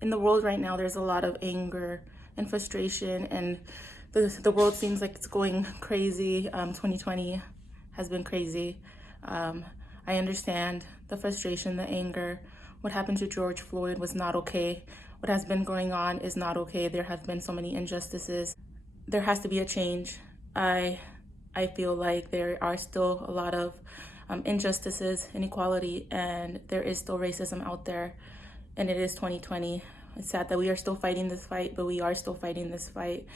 in the world right now, there's a lot of anger and frustration, and the world seems like it's going crazy. 2020 has been crazy. I understand the frustration, the anger. What happened to George Floyd was not okay. What has been going on is not okay. There have been so many injustices. There has to be a change. I feel like there are still a lot of injustices, inequality, and there is still racism out there. And it is 2020. It's sad that we are still fighting this fight, but we are still fighting this fight.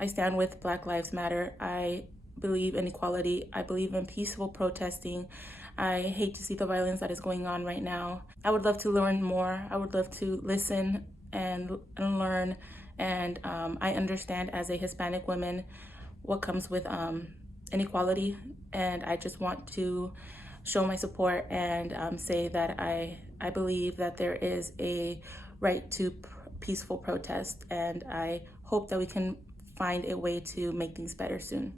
I stand with Black Lives Matter. I believe in equality. I believe in peaceful protesting. I hate to see the violence that is going on right now. I would love to learn more. I would love to listen and learn. And I understand as a Hispanic woman what comes with inequality. And I just want to show my support and say that I believe that there is a right to peaceful protest. And I hope that we can find a way to make things better soon.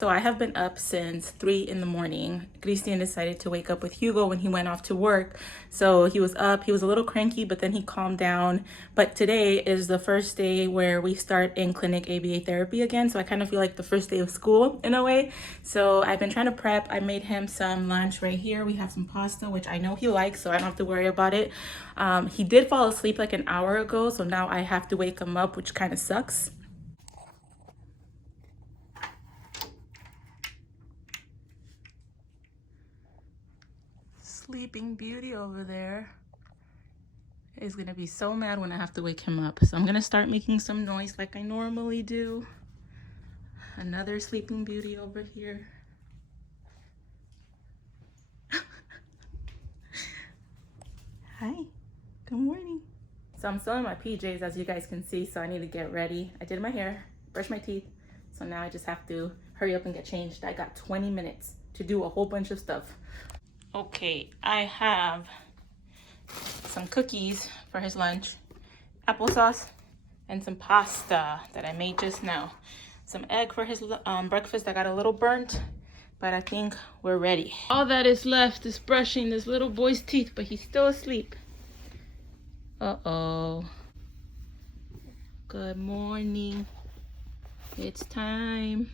So I have been up since 3 in the morning. Christian decided to wake up with Hugo when he went off to work. So he was up, he was a little cranky, but then he calmed down. But today is the first day where we start in clinic ABA therapy again. So I kind of feel like the first day of school in a way. So I've been trying to prep. I made him some lunch right here. We have some pasta, which I know he likes, so I don't have to worry about it. He did fall asleep like an hour ago, so now I have to wake him up, which kind of sucks. Sleeping Beauty over there is gonna be so mad when I have to wake him up. So I'm gonna start making some noise like I normally do. Another Sleeping Beauty over here. Hi, good morning. So I'm still in my PJs, as you guys can see, so I need to get ready. I did my hair, brushed my teeth, so now I just have to hurry up and get changed. I got 20 minutes to do a whole bunch of stuff. Okay, I have some cookies for his lunch, applesauce, and some pasta that I made just now. Some egg for his breakfast that got a little burnt, but I think we're ready. All that is left is brushing this little boy's teeth, but he's still asleep. Uh-oh. Good morning. It's time.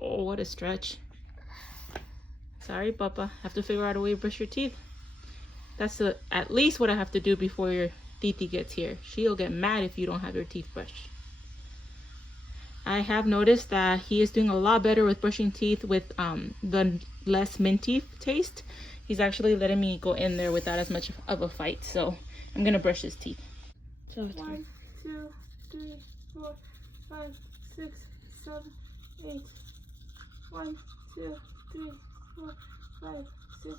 Oh, what a stretch. Sorry, Papa. Have to figure out a way to brush your teeth. That's at least what I have to do before your Titi gets here. She'll get mad if you don't have your teeth brushed. I have noticed that he is doing a lot better with brushing teeth with the less minty taste. He's actually letting me go in there without as much of a fight. So I'm gonna brush his teeth. So 1, 2, 3, 4, 5, 6, 7, 8. 1, 2, 3, 4, 5, 6,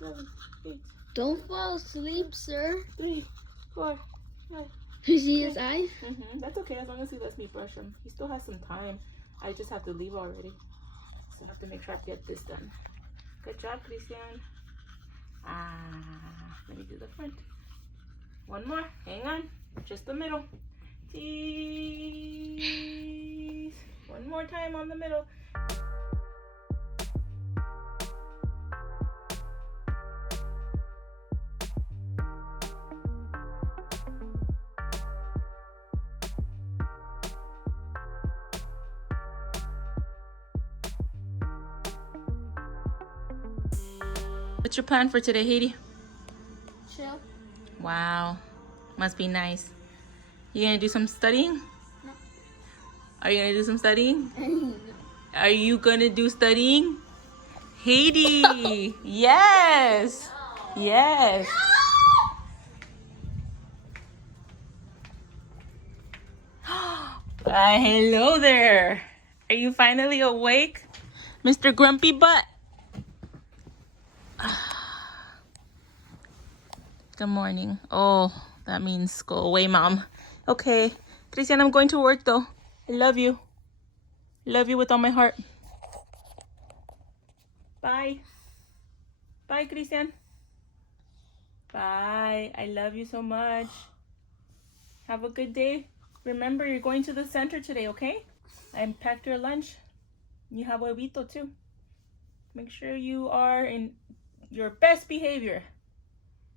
7, 8. Don't fall asleep, sir. 3, 4, 5. You see his eyes? That's okay, as long as he lets me brush him. He still has some time. I just have to leave already. So I have to make sure I get this done. Good job, Christian. Let me do the front. One more. Hang on. Just the middle. Tease. One more time on the middle. What's your plan for today, Haiti? Chill. Wow. Must be nice. You gonna do some studying? No. Are you gonna do some studying? Are you gonna do studying? Haiti! Yes! Yes! Hello there! Are you finally awake, Mr. Grumpy Butt? Good morning. Oh, that means go away, Mom. Okay. Christian, I'm going to work though. I love you. Love you with all my heart. Bye. Bye, Christian. Bye. I love you so much. Have a good day. Remember, you're going to the center today, okay? I packed your lunch. You have huevito too. Make sure you are in your best behavior.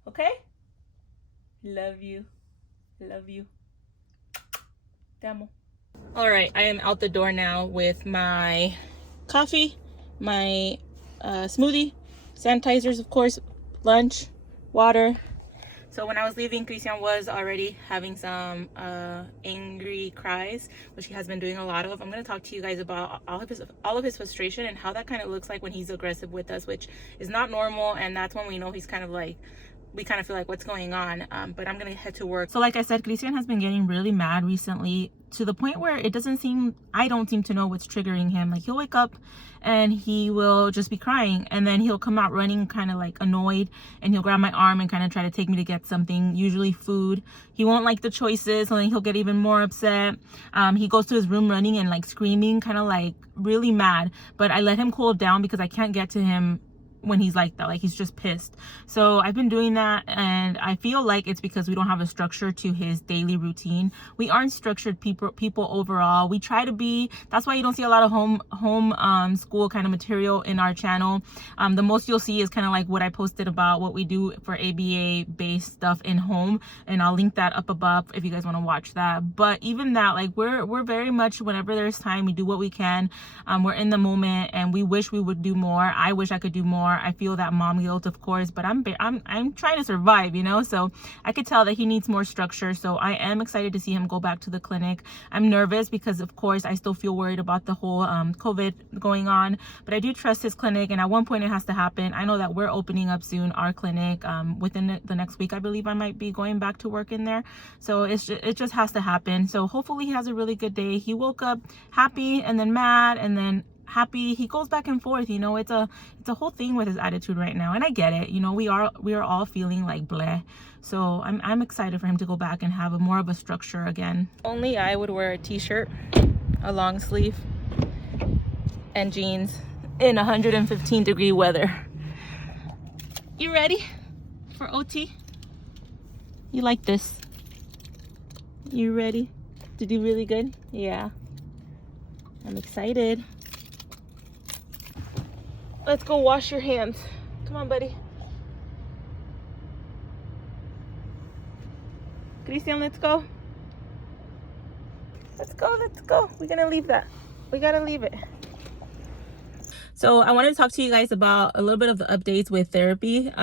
Okay? Love you. Love you. Demo. All right, I am out the door now with my coffee, my smoothie, sanitizers, of course, lunch, water. So when I was leaving, Christian was already having some angry cries, which he has been doing a lot of. I'm going to talk to you guys about all of his frustration and how that kind of looks like when he's aggressive with us, which is not normal. And that's when we know he's kind of like, we kind of feel like what's going on. But I'm going to head to work. So like I said, Christian has been getting really mad recently, to the point where it doesn't seem, I don't seem to know what's triggering him. Like he'll wake up and he will just be crying, and then he'll come out running kind of like annoyed, and he'll grab my arm and kind of try to take me to get something, usually food. He won't like the choices, so then he'll get even more upset. He goes to his room running and like screaming, kind of like really mad, but I let him cool down because I can't get to him when he's like that, like he's just pissed. So I've been doing that, and I feel like it's because we don't have a structure to his daily routine. We aren't structured people overall. We try to be. That's why you don't see a lot of home school kind of material in our channel. The most you'll see is kind of like what I posted about what we do for ABA based stuff in home, and I'll link that up above if you guys want to watch that. But even that, like we're very much, whenever there's time, we do what we can. We're in the moment, and we wish we would do more. I wish I could do more. I feel that mom guilt, of course, but I'm trying to survive, you know. So I could tell that he needs more structure. So I am excited to see him go back to the clinic. I'm nervous because, of course, I still feel worried about the whole COVID going on, but I do trust his clinic, and at one point it has to happen. I know that we're opening up soon our clinic within the next week. I believe I might be going back to work in there, so it just has to happen. So hopefully he has a really good day. He woke up happy and then mad and then happy. He goes back and forth, you know. It's a whole thing with his attitude right now, and I get it, you know. We are all feeling like bleh. So I'm excited for him to go back and have more of a structure again. Only I would wear a t-shirt, a long sleeve, and jeans in 115-degree weather. You ready for OT? You like this? You ready to do really good? Yeah, I'm excited. Let's go wash your hands. Come on, buddy. Christian, let's go. Let's go, let's go. We're gonna leave that. We gotta leave it. So I wanted to talk to you guys about a little bit of the updates with therapy.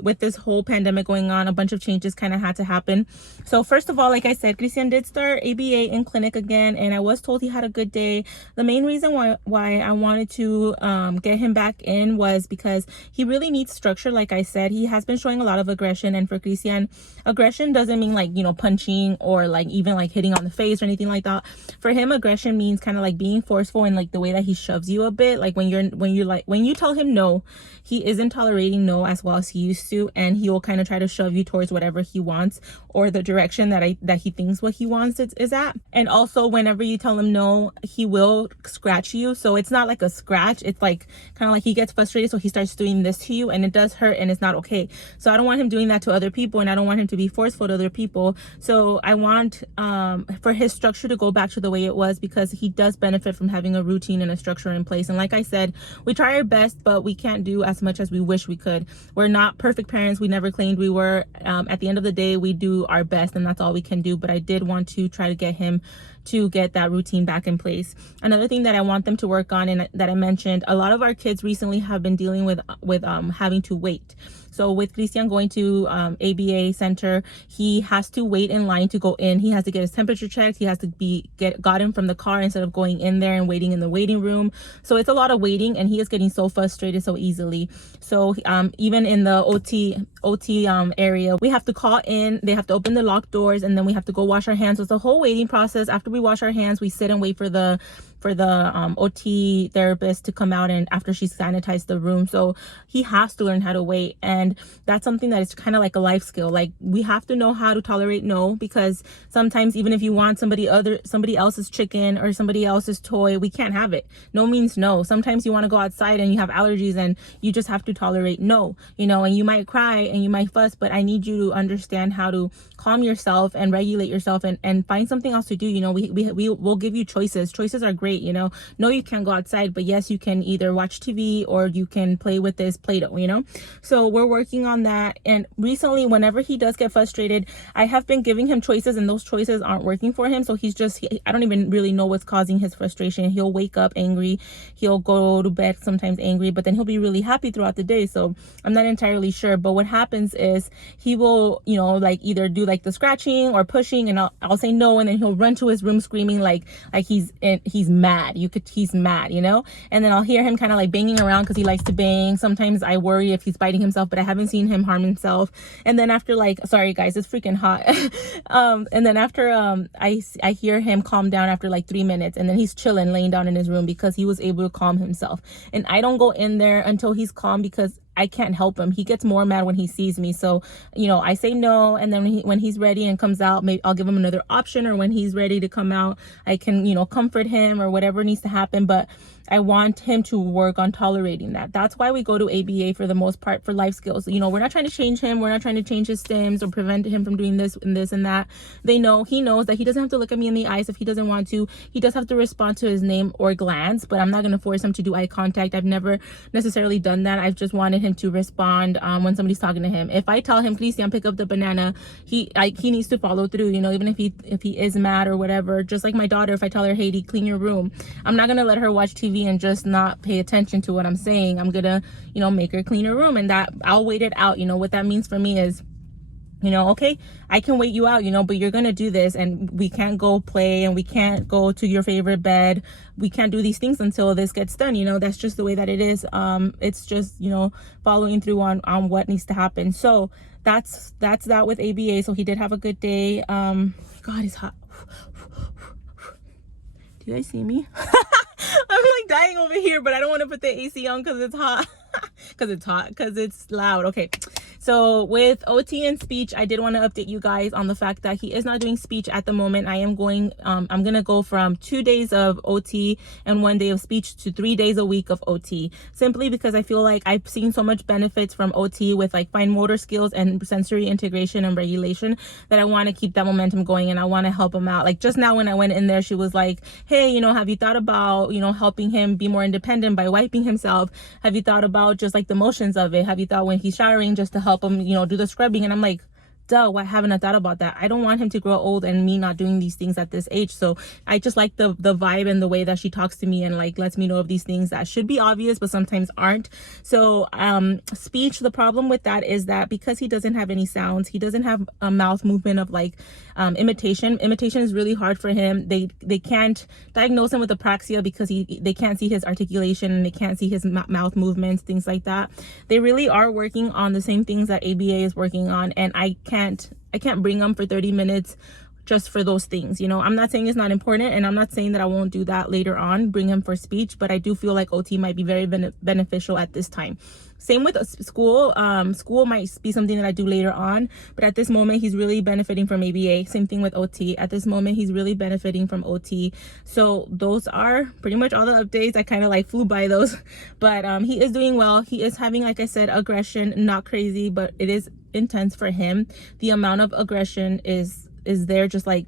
With this whole pandemic going on, a bunch of changes kind of had to happen. So first of all, like I said, Christian did start ABA in clinic again, and I was told he had a good day. The main reason why I wanted to get him back in was because he really needs structure. Like I said, he has been showing a lot of aggression, and for Christian, aggression doesn't mean like, you know, punching or like even like hitting on the face or anything like that. For him, aggression means kind of like being forceful in like the way that he shoves you a bit, like when you tell him no, he isn't tolerating no as well as he used to, and he will kind of try to shove you towards whatever he wants or the direction that he thinks what he wants is at. And also, whenever you tell him no, he will scratch you. So it's not like a scratch, it's like kind of like he gets frustrated, so he starts doing this to you, and it does hurt, and it's not okay. So I don't want him doing that to other people, and I don't want him to be forceful to other people. So I want for his structure to go back to the way it was, because he does benefit from having a routine and a structure in place. And like I said, we try our best, but we can't do as much as we wish we could. We're not perfect parents. We never claimed we were. At the end of the day, we do our best, and that's all we can do. But I did want to try to get him to get that routine back in place. Another thing that I want them to work on, and that I mentioned, a lot of our kids recently have been dealing with having to wait. So with Christian going to ABA center, he has to wait in line to go in. He has to get his temperature checked. He has to get gotten from the car instead of going in there and waiting in the waiting room. So it's a lot of waiting, and he is getting so frustrated so easily. So even in the OT area, we have to call in. They have to open the locked doors, and then we have to go wash our hands. So it's a whole waiting process. After we wash our hands, we sit and wait for the OT therapist to come out, and after she's sanitized the room. So he has to learn how to wait, and that's something that is kind of like a life skill. Like, we have to know how to tolerate no, because sometimes even if you want somebody else's chicken or somebody else's toy, we can't have it. No means no. Sometimes you want to go outside and you have allergies, and you just have to tolerate no, you know, and you might cry and you might fuss, but I need you to understand how to calm yourself and regulate yourself and find something else to do. You know, we'll give you choices. Choices are great. great, you know. No, you can't go outside, but yes, you can either watch TV or you can play with this Play-Doh, you know. So we're working on that. And recently, whenever he does get frustrated, I have been giving him choices, and those choices aren't working for him. So he's just, I don't even really know what's causing his frustration. He'll wake up angry, he'll go to bed sometimes angry, but then he'll be really happy throughout the day. So I'm not entirely sure. But what happens is he will, you know, like either do like the scratching or pushing, and I'll say no, and then he'll run to his room screaming like he's mad. He's mad, you know. And then I'll hear him kind of like banging around because he likes to bang. Sometimes I worry if he's biting himself, but I haven't seen him harm himself. And then after, like, sorry guys, it's freaking hot. And then after I hear him calm down after like 3 minutes, and then he's chilling laying down in his room because he was able to calm himself. And I don't go in there until he's calm because I can't help him. He gets more mad when he sees me. So, you know, I say no, and then when he's ready and comes out, maybe I'll give him another option, or when he's ready to come out, I can, you know, comfort him or whatever needs to happen. But I want him to work on tolerating that. That's why we go to ABA for the most part, for life skills. You know, we're not trying to change him. We're not trying to change his STIMS or prevent him from doing this and that. He knows that he doesn't have to look at me in the eyes if he doesn't want to. He does have to respond to his name or glance, but I'm not going to force him to do eye contact. I've never necessarily done that. I've just wanted him to respond when somebody's talking to him. If I tell him, Christian, pick up the banana, he needs to follow through, you know, even if he is mad or whatever. Just like my daughter, if I tell her, Haiti, clean your room, I'm not going to let her watch TV and just not pay attention to what I'm saying. I'm gonna, you know, make her clean her room, and that I'll wait it out. You know, what that means for me is, you know, okay, I can wait you out, you know, but you're gonna do this, and we can't go play, and we can't go to your favorite bed. We can't do these things until this gets done. You know, that's just the way that it is. It's just, you know, following through on what needs to happen. So that's that with ABA. So he did have a good day. God, it's hot. Do you guys see me? I'm like dying over here, but I don't want to put the AC on because it's hot. Because it's loud. Okay, so with OT and speech, I did want to update you guys on the fact that he is not doing speech at the moment. I'm gonna go from 2 days of OT and 1 day of speech to 3 days a week of OT, simply because I feel like I've seen so much benefits from OT with like fine motor skills and sensory integration and regulation, that I want to keep that momentum going, and I want to help him out. Like just now when I went in there, she was like, hey, you know, have you thought about, you know, helping him be more independent by wiping himself? Have you thought about just like the motions of it? Have you thought when he's showering just to help him, you know, do the scrubbing? And I'm like, duh, why haven't I thought about that? I don't want him to grow old and me not doing these things at this age. So I just like the vibe and the way that she talks to me and like lets me know of these things that should be obvious but sometimes aren't. So speech, the problem with that is that because he doesn't have any sounds, he doesn't have a mouth movement of like imitation is really hard for him. They can't diagnose him with apraxia because they can't see his articulation, and they can't see his mouth movements, things like that. They really are working on the same things that ABA is working on, and I can't bring them for 30 minutes just for those things. You know, I'm not saying it's not important, and I'm not saying that I won't do that later on, bring him for speech, but I do feel like OT might be very beneficial at this time. Same with school. School might be something that I do later on, but at this moment he's really benefiting from ABA. Same thing with OT. At this moment he's really benefiting from OT. So those are pretty much all the updates. I kind of like flew by those, but he is doing well. He is having, like I said, aggression, not crazy, but it is intense for him. The amount of aggression is there, just like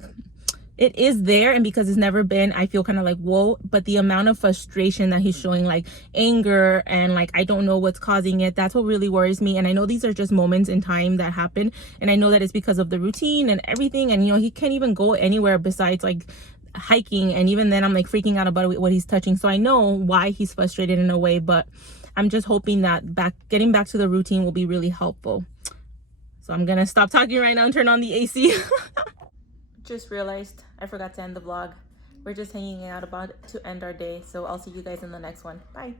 it is there, and because it's never been, I feel kind of like whoa. But the amount of frustration that he's showing, like anger and like I don't know what's causing it, that's what really worries me. And I know these are just moments in time that happen, and I know that it's because of the routine and everything, and you know, he can't even go anywhere besides like hiking, and even then I'm like freaking out about what he's touching. So I know why he's frustrated in a way, but I'm just hoping that getting back to the routine will be really helpful. So I'm gonna stop talking right now and turn on the AC. Just realized I forgot to end the vlog. We're just hanging out about to end our day. So I'll see you guys in the next one. Bye.